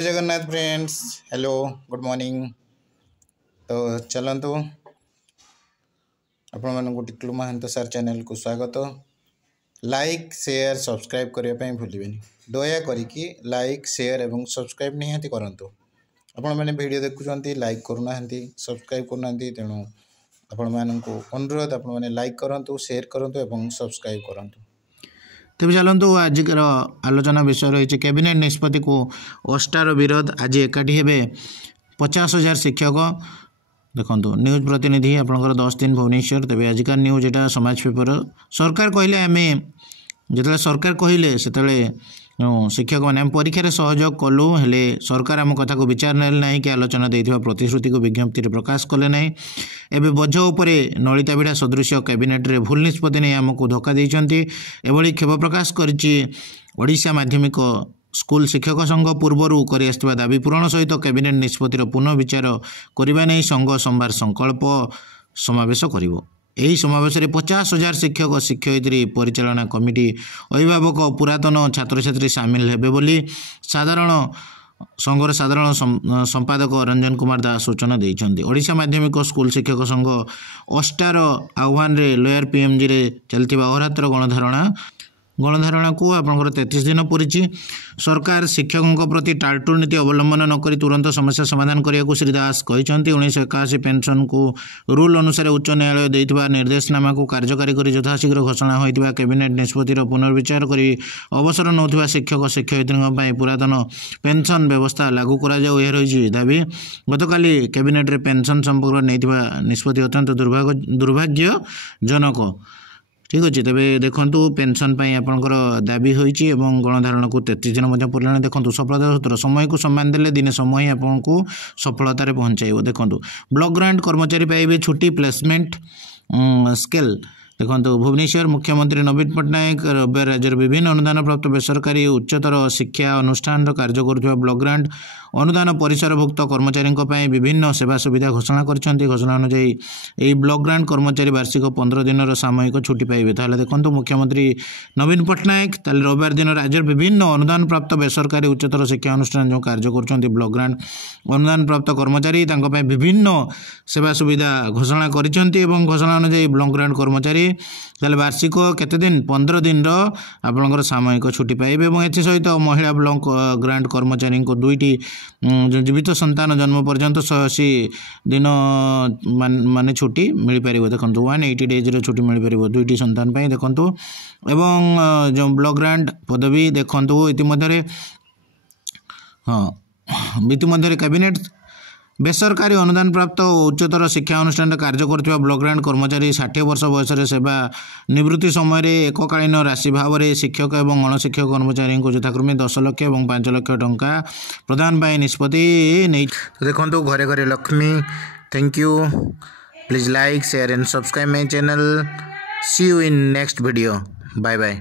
Jagannath friends, hello good morning. तो चलतु आपण को टिकलू महांत सार चैनल को स्वागत। लाइक शेयर सब्सक्राइब करने भूलें। दया करी लाइक शेयर एवं सब्सक्राइब निहाती करंतु। आपण मैंने वीडियो देखुं लाइक करूना सब्सक्राइब करना, तेणु आपण मानक अनुरोध आपण मैंने लाइक करूँ, शेयर करूँ एवं सब्सक्राइब करूँ। तेज चलतु आजिकर आलोचना विषय रही कैबिनेट निष्पत्ति को ओस्टार विरोध। आज एकाठी हे 50,000 शिक्षक। देखो न्यूज प्रतिनिधि आपंकर 10 दिन भुवनेश्वर। तेज आजिका न्यूज एटा समाज पेपर। सरकार कहले आम जो सरकार कहले से शिक्षक मैंने परीक्षा सहयोग कलु, हेले सरकार आम कथा को विचार ना कि आलोचना देथिबा प्रतिश्रुति को विज्ञप्ति प्रकाश कले ना। एवं बोझ उपरे नलिता बिढ़ा सदृश कैबिनेट रे भूल निष्पत्ति नहीं आमको धोखा देइछंती। एभली खेप प्रकाश करिछि ओडिशा माध्यमिक स्कूल शिक्षक संघ। पूर्वर करि आस्थिबा दाबी पूरण सहित कैबिनेट निष्पत्तिर पुनः विचार करबा नै संघ सोमवार संकल्प समावेश करिवो। यही समावेश में 50,000 शिक्षक शिक्षयित्री परिचालना कमिटी अभिभावक पुरातन छात्र छात्री सामिल हेबे बोली साधारण संघर साधारण संपादक रंजन कुमार दास सूचना देइछन्ति। ओडिशा माध्यमिक स्कूल शिक्षक संघ ओस्टार आह्वान रे लोयर पीएमजी रे चलतिबा अहोरात्र गणधारणा को आपंकर 33 दिन पूरी। सरकार शिक्षकों प्रति टालटुल नीति अवलंबन नक तुरंत समस्या समाधान करने को श्री दास कहते। 1981 पेंशन को रूल अनुसार उच्च न्यायालय देथिबा निर्देशनामा को कार्यकारी कर यथाशीघ्र घोषणा होइतिबा कैबिनेट निष्पत्तिर पुनर्विचार कर अवसर नौथिबा शिक्षक शिक्षयित्री पुरातन पेंशन व्यवस्था लागू करा जाऊ यह रही दाबी। गतकाली कैबिनेट रे पेंशन संपर्क नैथिबा निष्पत्ति अत्यंत दुर्भाग्यजनक। ठीक अच्छे। तेरे देखो पेंशन आपंकर दाबी होती गणधारण को 33 दिन पूरा। देखो सफलता सूत्र समय को सम्मान देले दिने समय आपको सफलतार पहुँचाइब। देखो ब्लॉक ग्रांट कर्मचारी पाइबे छुट्टी प्लेसमेंट स्केल। देखो भुवनेश्वर मुख्यमंत्री नवीन पट्टनायक रविवार राज्य विभिन्न अनुदान प्राप्त बेसरकारी उच्चतर शिक्षा अनुष्ठान कार्य करुवा ब्लॉक ग्रांट अनुदान परिसरभुक्त कर्मचारी विभिन्न सेवा सुविधा घोषणा करछन्ति। घोषणा अनुसार यही ब्लॉक ग्रांट कर्मचारी वार्षिक 15 दिन सामयिक छुट्टी पाइबे। ताहले देखो मुख्यमंत्री नवीन पट्टनायक रविवार दिन राज्य विभिन्न अनुदान प्राप्त बेसरकारी उच्चतर शिक्षा अनुष्ठान जो कार्य करछन्ति ब्लॉक ग्रांट अनुदान प्राप्त कर्मचारी विभिन्न सेवा सुविधा घोषणा करछन्ति। घोषणा अनुसार ब्लॉक ग्रांट कर्मचारी वार्षिक केते दिन 15 दिन आपंकर सामयिक छुट्टी पाइबे। सहित महिला ब्लॉक ग्रांट कर्मचारी को 2टी जीवित संतान जन्म पर्यंत 180 दिन माने छुट्टी मिल पार। देखो 180 डेज छुट्टी मिल पार 2टी संतान। देखो एवं जो ब्लॉक ग्रांट पदवी देखो इतिमध्य इतिमध्य कैबिनेट बेसरकारी अनुदान प्राप्त उच्चतर शिक्षा अनुष्ठान कार्य कर ब्लॉक ग्रांट कर्मचारी 60 वर्ष बयस सेवा निवृत्ति समय एककालीन राशि भाव में शिक्षक और गणशिक्षक कर्मचारी को यथाक्रमे 10 लाख और 5 लाख टंका प्रदान पर निष्पत्ति नहीं। तो देखो घरे घरे Lakshmi. Thank you. Please like share and subscribe my channel. See you in next video. Bye bye.